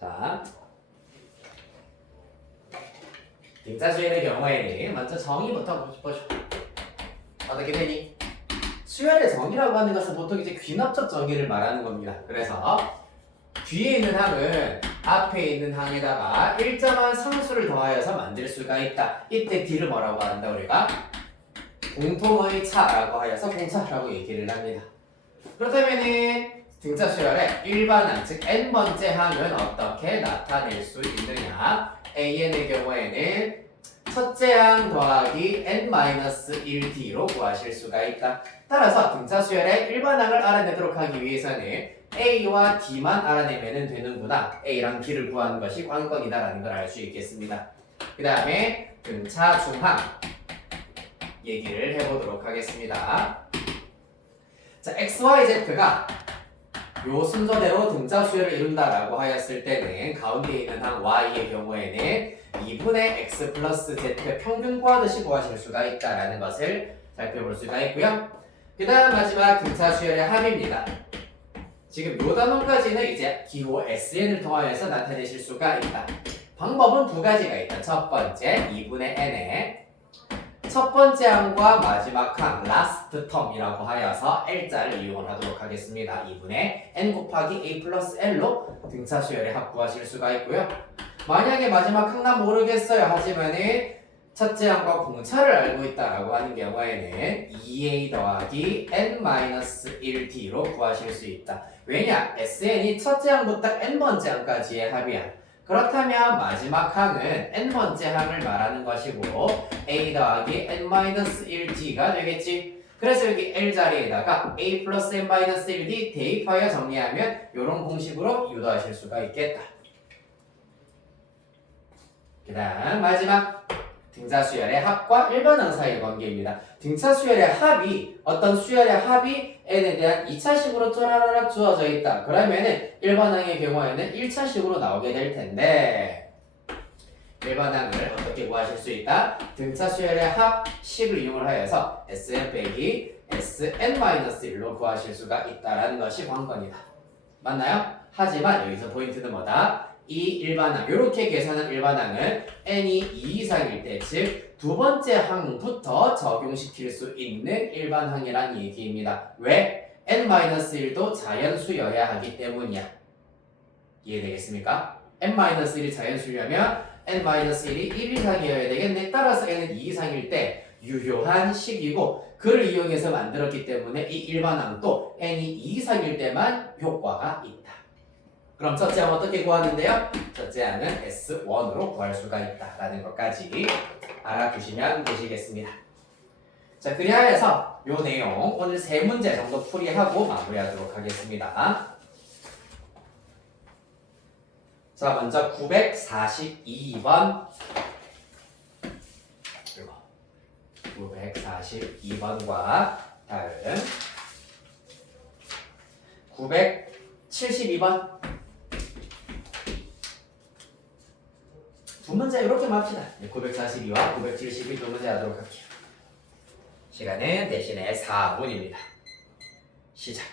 자, 등차수열의 경우에는 먼저 정의부터 보죠. 어떻게 되니? 수열의 정의라고 하는 것은 보통 이제 귀납적 정의를 말하는 겁니다. 그래서 뒤에 있는 항은 앞에 있는 항에다가 일정한 상수를 더하여서 만들 수가 있다. 이때 D를 뭐라고 한다 우리가? 공통의 차라고 하여서 공차라고 얘기를 합니다. 그렇다면은 등차 수열의 일반항, 즉 n번째 항은 어떻게 나타낼 수 있느냐? AN의 경우에는 첫째 항 더하기 n-1d로 구하실 수가 있다. 따라서 등차 수열의 일반항을 알아내도록 하기 위해서는 A와 D만 알아내면 되는구나. A랑 D를 구하는 것이 관건이다라는 걸 알 수 있겠습니다. 그 다음에 등차 중항 얘기를 해보도록 하겠습니다. 자, x, y, z가 요 순서대로 등차 수열을 이룬다라고 하였을 때는 가운데 있는 항 y의 경우에는 2분의 x 플러스 z 평균 구하듯이 구하실 수가 있다라는 것을 살펴볼 수가 있고요. 그 다음 마지막 등차 수열의 합입니다. 지금 요 단원까지는 이제 기호 SN을 통하여서 나타내실 수가 있다. 방법은 두 가지가 있다. 첫 번째, 2분의 n에 첫 번째 항과 마지막 항, last term이라고 하여서 L자를 이용하도록 하겠습니다. 2분의 n 곱하기 a 플러스 l로 등차 수열의 합 구하실 수가 있고요. 만약에 마지막 항 난 모르겠어요. 하지만은 첫째 항과 공차를 알고 있다라고 하는 경우에는 2a 더하기 n-1d로 구하실 수 있다. 왜냐? SN이 첫째 항부터 n번째 항까지의 합이야. 그렇다면 마지막 항은 n번째 항을 말하는 것이고 a 더하기 n-1d가 되겠지. 그래서 여기 L 자리에다가 a 플러스 n-1d 대입하여 정리하면 이런 공식으로 유도하실 수가 있겠다. 그 다음 마지막 등차 수열의 합과 일반항 사이의 관계입니다. 등차 수열의 합이 어떤 수열의 합이 n에 대한 2차식으로 쪼라라락 주어져 있다. 그러면은 일반항의 경우에는 1차식으로 나오게 될 텐데 일반항을 어떻게 구하실 수 있다? 등차 수열의 합식을 이용을 하여서 Sn 빼기 Sn-1로 구하실 수가 있다라는 것이 관건이다. 맞나요? 하지만 여기서 포인트는 뭐다? 이 일반항, 이렇게 계산한 일반항은 n이 2 이상일 때, 즉 두 번째 항부터 적용시킬 수 있는 일반항이란 얘기입니다. 왜? n-1도 자연수여야 하기 때문이야. 이해되겠습니까? n-1이 자연수려면 n-1이 1 이상이어야 되겠네. 따라서 n은 2 이상일 때 유효한 식이고 그를 이용해서 만들었기 때문에 이 일반항도 n이 2 이상일 때만 효과가 있다. 그럼 첫째 항 어떻게 구하는데요? 첫째 항은 S1으로 구할 수가 있다라는 것까지 알아두시면 되시겠습니다. 자, 그리하여서 요 내용 오늘 3문제 정도 풀이하고 마무리하도록 하겠습니다. 자, 먼저 942번 942번과 다음 972번 두 문제 이렇게 맙시다. 942와 972 두 문제 하도록 할게요. 시간은 대신에 4분입니다. 시작.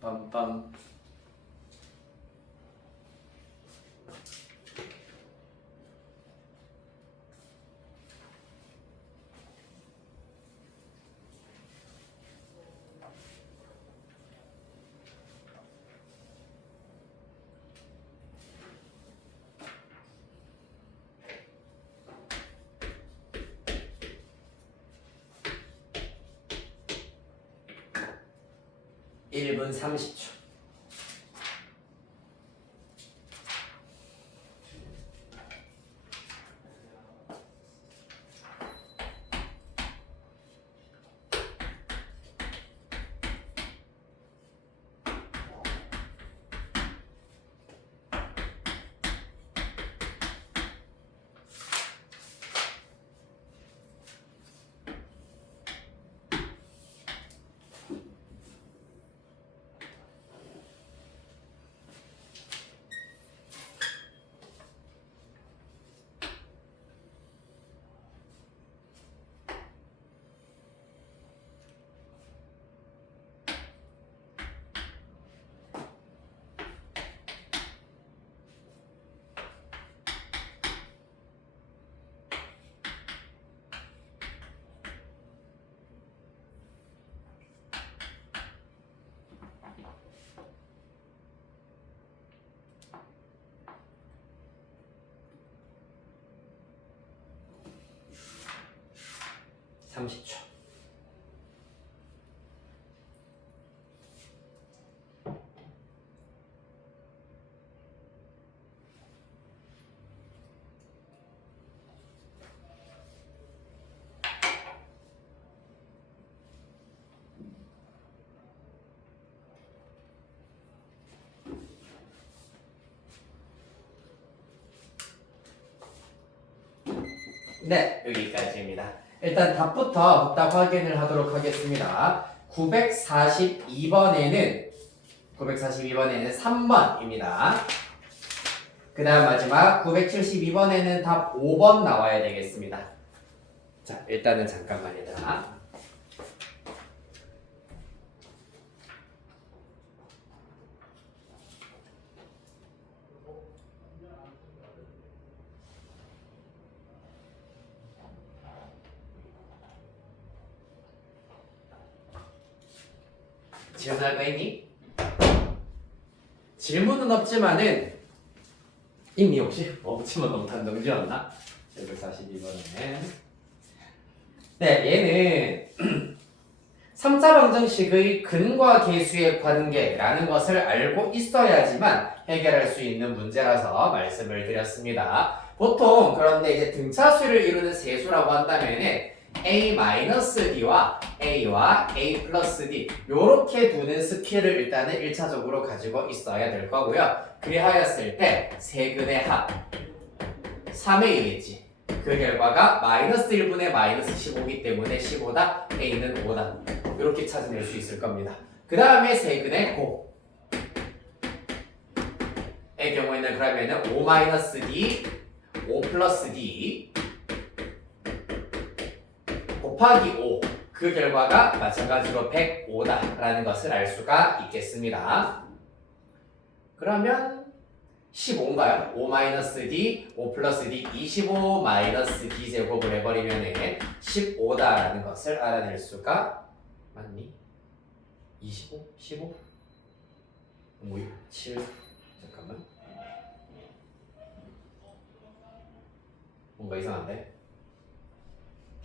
빰빰. 일 분 30초. 네, 여기까지입니다. 일단 답부터 딱 확인을 하도록 하겠습니다. 942번에는 3번입니다. 그 다음 마지막 972번에는 답 5번 나와야 되겠습니다. 자, 일단은 잠깐만 얘들아. 질문할 거 있니? 질문은 없지만은 있니 혹시? 없지만 너무 단정지었나? 742번은 네, 얘는 3차 방정식의 근과 계수의 관계라는 것을 알고 있어야지만 해결할 수 있는 문제라서 말씀을 드렸습니다. 보통 그런데 이제 등차수를 이루는 세수라고 한다면은 A-D와 A와 A 플러스 D 요렇게 두는 스킬을 일단은 1차적으로 가지고 있어야 될 거고요. 그리하였을 때 세근의 합 3의 1이지. 그 결과가 마이너스 1분의 마이너스 15이기 때문에 15다 A는 5다 이렇게 찾아낼 수 있을 겁니다. 그 다음에 세근의 곱 의 경우에는 그러면은 5 마이너스 D 5 플러스 D 곱하기 5 그 결과가 마찬가지로 105다라는 것을 알 수가 있겠습니다. 그러면 15인가요? 5-D, 5 플러스 D, 25-D 제곱을 해버리면 15다라는 것을 알아낼 수가 맞니? 25? 15? 5, 7 잠깐만 뭔가 이상한데?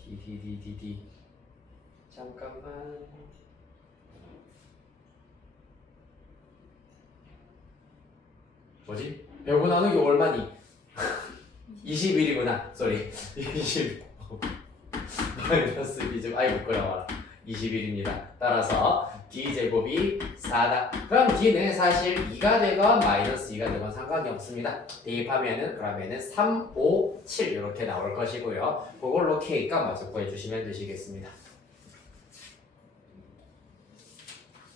D 잠깐만 뭐지? 105 나누기 얼마니? 21이구나 쏘리 20 마이너스 B제곱 아이 부끄러워라 21입니다. 따라서 D제곱이 4다. 그럼 D는 사실 2가 되건 마이너스 2가 되건 상관이 없습니다. 대입하면은 그러면은 3, 5, 7 이렇게 나올 것이고요. 그걸로 K값 마저 구해주시면 되시겠습니다.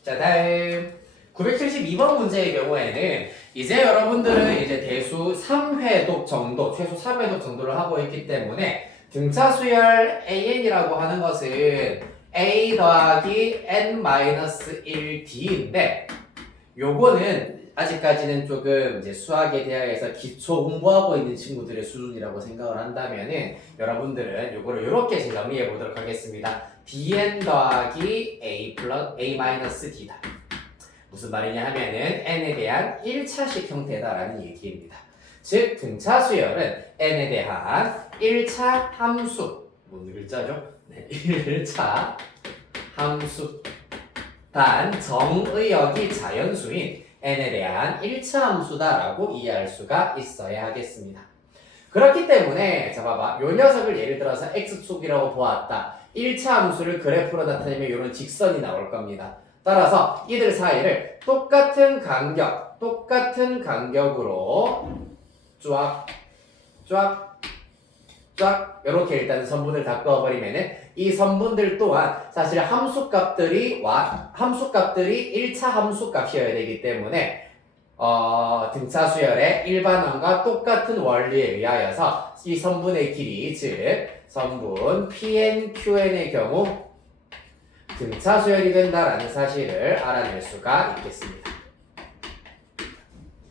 자 다음 972번 문제의 경우에는 이제 여러분들은 이제 대수 3회독 정도, 최소 3회독 정도를 하고 있기 때문에 등차 수열 AN이라고 하는 것은 A 더하기 N-1D인데 요거는 아직까지는 조금 이제 수학에 대해서 기초 공부하고 있는 친구들의 수준이라고 생각을 한다면은 여러분들은 요거를 이렇게 정리해 보도록 하겠습니다. bn 더하기 a 플러스 a 마이너스 d다. 무슨 말이냐 하면은 n에 대한 1차식 형태다라는 얘기입니다. 즉 등차 수열은 n에 대한 1차 함수, 뭔 글자죠? 네, 1차 함수 단 정의역이 자연수인 n에 대한 1차 함수다라고 이해할 수가 있어야 하겠습니다. 그렇기 때문에 자 봐봐, 요 녀석을 예를 들어서 x축이라고 보았다. 1차 함수를 그래프로 나타내면 이런 직선이 나올 겁니다. 따라서 이들 사이를 똑같은 간격으로 쫙 이렇게 일단 선분을 다 그어버리면은 이 선분들 또한 사실 함수값들이 1차 함수값이어야 되기 때문에 등차 수열의 일반원과 똑같은 원리에 의하여서 이 선분의 길이, 즉 선분 PNQN의 경우 등차 수열이 된다라는 사실을 알아낼 수가 있겠습니다.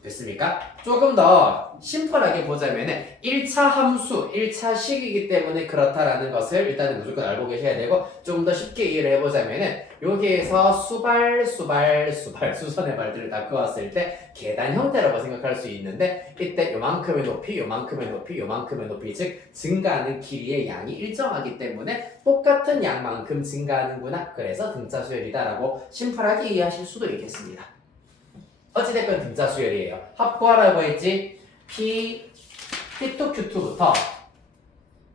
됐습니까? 조금 더 심플하게 보자면 1차 함수, 1차 식이기 때문에 그렇다라는 것을 일단은 무조건 알고 계셔야 되고, 조금 더 쉽게 이해를 해보자면 여기에서 수선의 발들을 다 그었을 때 계단 형태라고 생각할 수 있는데, 이때 요만큼의 높이, 요만큼의 높이, 요만큼의 높이, 즉 증가하는 길이의 양이 일정하기 때문에 똑같은 양만큼 증가하는구나, 그래서 등차 수열이다라고 심플하게 이해하실 수도 있겠습니다. 어찌됐건 등차 수열이에요. 합구하라고 했지? P2, Q2부터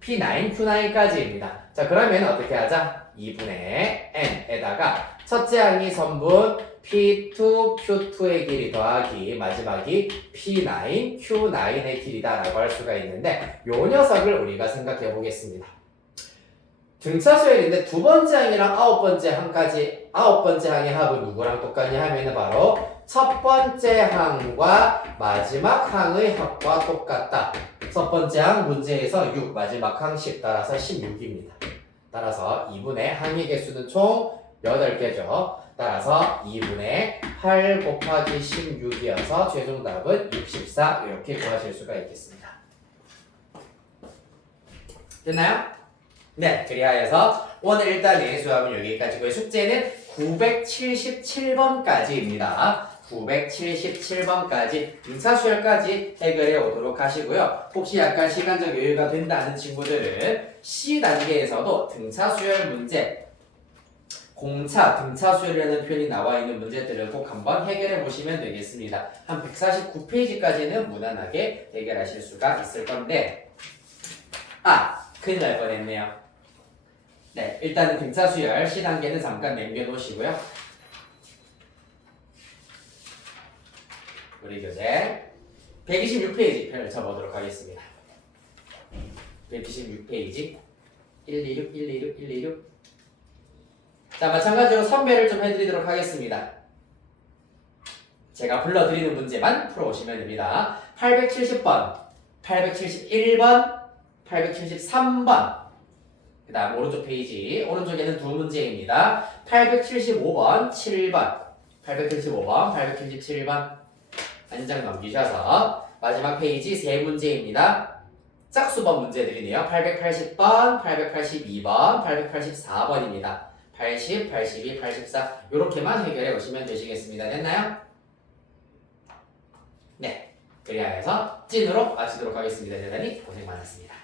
P9, Q9까지입니다. 자, 그러면 어떻게 하자? 2분의 n에다가 첫째 항이 선분 P2, Q2의 길이 더하기 마지막이 P9, Q9의 길이다라고 할 수가 있는데, 요 녀석을 우리가 생각해 보겠습니다. 등차 수열인데 두 번째 항이랑 아홉 번째 항의 합은 누구랑 똑같냐 하면은 바로 첫 번째 항과 마지막 항의 합과 똑같다. 첫 번째 항 문제에서 6, 마지막 항 10, 따라서 16입니다. 따라서 2분의 항의 개수는 총 8개죠. 따라서 2분의 8 곱하기 16이어서 최종 답은 64, 이렇게 구하실 수가 있겠습니다. 됐나요? 네, 그리하여서 오늘 일단은 수업은 여기까지고요. 숙제는 977번까지입니다. 977번까지 등차 수열까지 해결해 오도록 하시고요. 혹시 약간 시간적 여유가 된다는 친구들은 C단계에서도 등차 수열 문제, 공차, 등차 수열이라는 표현이 나와 있는 문제들을 꼭 한번 해결해 보시면 되겠습니다. 한 149페이지까지는 무난하게 해결하실 수가 있을 건데, 큰일 날 뻔했네요. 네, 일단은 등차 수열 C단계는 잠깐 남겨놓으시고요. 우리 교재 126페이지 펼쳐보도록 하겠습니다. 126페이지 126, 126, 126. 자, 마찬가지로 선별을 좀 해드리도록 하겠습니다. 제가 불러드리는 문제만 풀어오시면 됩니다. 870번, 871번, 873번. 그 다음 오른쪽 페이지, 오른쪽에는 두 문제입니다. 875번, 7번, 875번, 877번. 한 장 넘기셔서 마지막 페이지 세 문제입니다. 짝수번 문제들이네요. 880번, 882번, 884번입니다. 80, 82, 84 이렇게만 해결해 오시면 되시겠습니다. 됐나요? 네, 그리하여서 찐으로 마치도록 하겠습니다. 대단히 고생 많았습니다.